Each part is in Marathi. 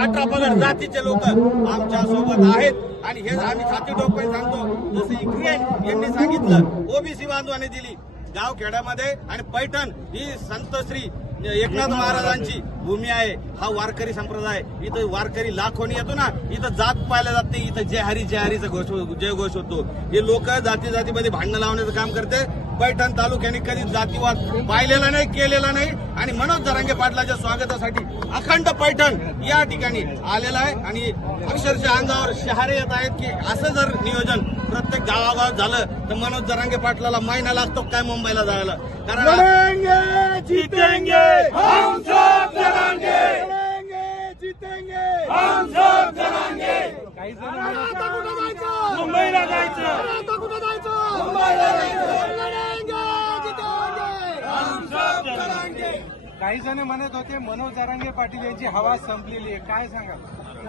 अठरा पगार जातीचे लोक आमच्यासोबत आहेत. आणि हे आम्ही छाती डोकं सांगतो. जसं युक्रेन यांनी सांगितलं ओबीसी बांधवाने दिली. गाव खेड्यामध्ये आणि पैठण ही संत श्री एकनाथ महाराजांची भूमी आहे. हा वारकरी संप्रदाय. इथं वारकरी लाखोनी येतो ना इथं जात पाहिल्या जात नाही. इथं जय हरी जय हरीचा घोष जय घोष होतो. हे लोक जाती जातीमध्ये भांडणं लावण्याचं काम करते. पैठण तालुक्याने कधी जातीवाद पाहिलेला नाही केलेला नाही. आणि मनोज जरांगे पाटलाच्या स्वागतासाठी अखंड पैठण या ठिकाणी आलेला आहे. आणि अक्षरशः अंगावर शहारे येत आहेत की असं जर नियोजन प्रत्येक गावागावात झालं तर मनोज जरांगे पाटलाला महिना लागतो काय मुंबईला जायला? कारण काही जण म्हणत होते मनोज जरांगे पाटील यांची हवा संपलेली आहे. काय सांगा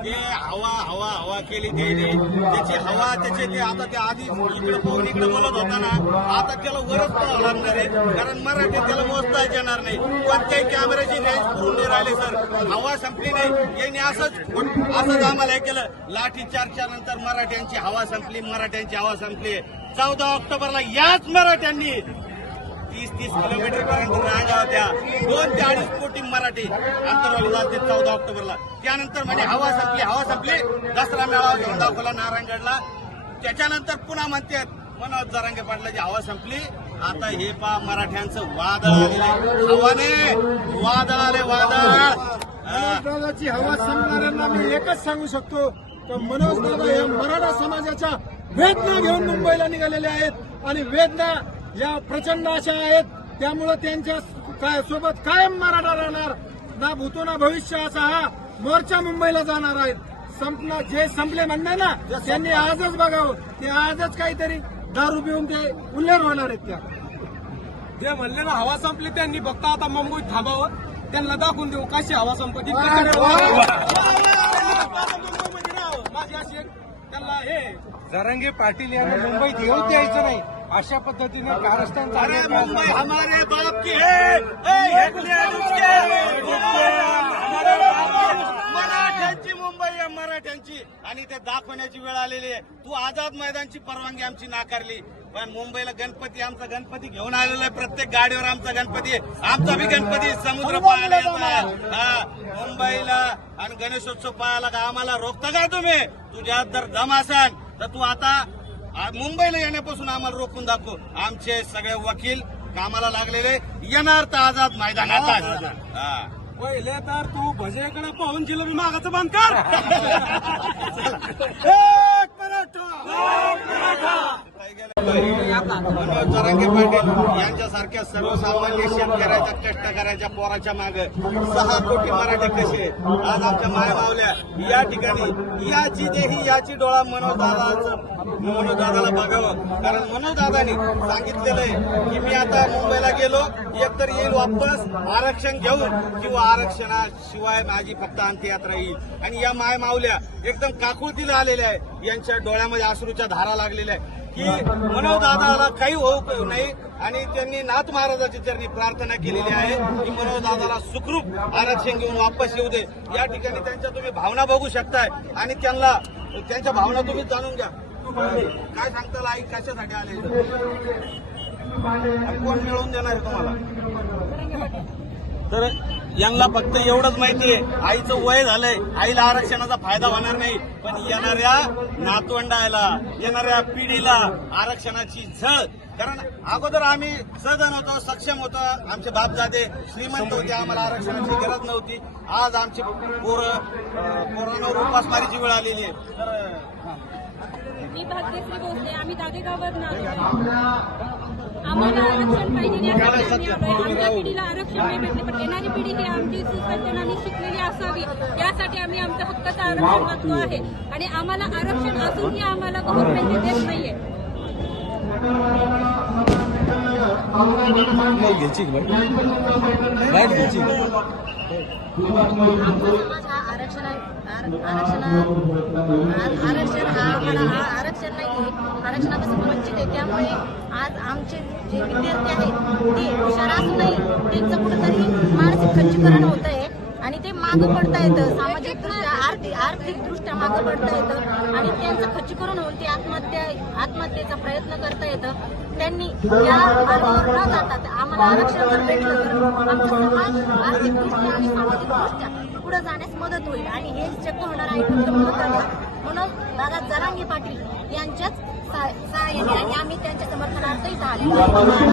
ते हवा हवा हवा केली त्याने त्याची हवा त्याचे ते आता ते आधी इकडे पाहून इकडे बोलत होता ना आता त्याला वरच पाहावं लागणार आहे. कारण मराठीत त्याला मोजता येणार नाही. कोणत्याही कॅमेऱ्याची रेंज पुरून नाही राहिले सर हवा संपली नाही. यांनी असंच असंच आम्हाला हे केलं. लाठी चारच्या नंतर मराठ्यांची हवा संपली मराठ्यांची हवा संपली. चौदा ऑक्टोबरला याच मराठ्यांनी तीस तीस किलोमीटर पर्यंत रांगा होत्या. दोन ते अडीच कोटी मराठी अंतरवाली जाते चौदा ऑक्टोबरला. त्यानंतर म्हणजे हवा संपली हवा संपली. दसरा मेळावा घेऊन दाखवला नारायणगडला त्याच्यानंतर पुन्हा म्हणते मनोज जरांगे पाटलाची हवा संपली. आता हे पा मराठ्यांचं वादळ आलेले हवाने वादळ आले वादळ. हा. हवा संपणाऱ्यांना मी एकच सांगू शकतो तर मनोज दादा हे मराठा समाजाच्या वेदना घेऊन मुंबईला निघालेले आहेत. आणि वेदना या प्रचंड अशा आहेत. त्यामुळे त्यांच्या काय सोबत कायम मराठा राहणार. ना भूतो ना भविष्य असा हा मोर्चा मुंबईला जाणार आहेत संपणार जे संपले म्हणणे ना त्यांनी आजच बघावं. ते आजच काहीतरी दारू पिऊन ते उल्लेर होणार आहेत त्या. जे म्हणले ना हवा संपली त्यांनी फक्त आता मुंबईत थांबावं. त्यांना दाखवून देऊ कशी हवा राहावं माझी अशी त्यांना हे जरांगे पाटील यांना मुंबईत येऊ द्यायचं नाही. अशा पद्धतीने कारस्थान अरे. मुंबई हमारे बाप की है. मराठ्यांची मुंबई आहे मराठ्यांची. आणि ते दाखवण्याची वेळ आलेली आहे. तू आझाद मैदानची परवानगी आमची नाकारली. पण मुंबईला गणपती आमचा गणपती घेऊन आलेला आहे. प्रत्येक गाडीवर आमचा गणपती आहे. आमचा बी गणपती समुद्र पाहायला येतो हा मुंबईला आणि गणेशोत्सव पाहायला का आम्हाला रोखता का तुम्ही? तुझ्यात जर दम असाल तर तू आता आ- मुंबईला येण्यापासून आम्हाला रोखून दाखव. आमचे सगळे वकील कामाला लागलेले येणार तर आझाद मैदानात. हा. पहिले तर तू भजेकडे पाहून जिलेबी मागाचं बंद कर एक मराठा मनोज जरांगे पाटील यांच्यासारख्या सर्वसामान्य शेतकऱ्याच्या करायच्या पोराच्या माग सहा कोटी मराठी कसे आज आमच्या माय मावल्या या ठिकाणी याची देही याची डोळा मनोज दादाचं मनोज दादाला बघावं. कारण मनोज दादानी सांगितलेलं आहे की मी आता मुंबईला गेलो एकतर येईल वापस आरक्षण घेऊन किंवा आरक्षणाशिवाय माझी फक्त अंत्ययात्रा येईल. आणि या माय मावल्या एकदम काकुळतीला आलेल्या आहे. यांच्या डोळ्यामध्ये अश्रूच्या धारा लागलेल्या आहे. की मनोज दादाला काही होऊ नाही आणि त्यांनी नाथ महाराजाची त्यांनी प्रार्थना केलेली आहे की मनोज दादाला सुखरूप आरक्षण घेऊन वापस येऊ दे. या ठिकाणी त्यांच्या तुम्ही भावना बघू शकताय आणि त्यांना त्यांच्या भावना तुम्ही जाणून घ्या. काय सांगताल आई कशासाठी आले? आणि कोण मिळवून देणार आहे तुम्हाला? तर यांना फक्त एवढंच माहितीये आईचं वय झालंय आईला आरक्षणाचा फायदा होणार नाही. पण येणाऱ्या नातवंडायला येणाऱ्या पिढीला आरक्षणाची झळ. कारण अगोदर आम्ही सदन होतो सक्षम होतो आमचे बापजादे श्रीमंत होते आम्हाला आरक्षणाची गरज नव्हती. आज आमची पोरं पोरांवर उपासमारीची वेळ आलेली आहे. तर मी भाग्यश्री भोसले आम्ही दादेगाववरून आलो आम्हाला आरक्षण पाहिजे यासाठी आम्ही आलोय आमच्या पिढीला आरक्षण नाही भेटले पण येणारी पिढी ही आमची सुसज्जन शिकलेली असावी. यासाठी आम्ही आमच्या हक्काचं आरक्षण मागतो आहे. आणि आम्हाला आरक्षण असूनही आम्हाला गव्हर्नमेंट देत नाहीये. आमचा समाज हा आरक्षण आरक्षण हा आम्हाला हा आरक्षण नाही आहे. आरक्षणापासून वंचित आहे त्यामुळे आज आमचे जे विद्यार्थी आहेत ते हुशार असूनही त्यांचं कुठंतरी मानसिक खच्चीकरण होत आहे आणि ते मागं पडता येतं. सामाजिक आर्थिक आर्थिकदृष्ट्या मागं पडता येतं. आणि त्यांचं खच्चीकरण होऊन ते आत्महत्या आत्महत्येचा प्रयत्न करता येतं. त्यांनी या मार्गावर न जातात. आम्हाला आरक्षण जर भेटलं तर आमचा समाज आर्थिकदृष्ट्या आणि सामाजिकदृष्ट्या पुढे जाण्यास मदत होईल. आणि हे शक्य होणार आहे फक्त म्हणून दादा जरांगे पाटील यांच्याच सहाय्याने आणि आम्ही त्यांच्या समर्थनार्थही झाले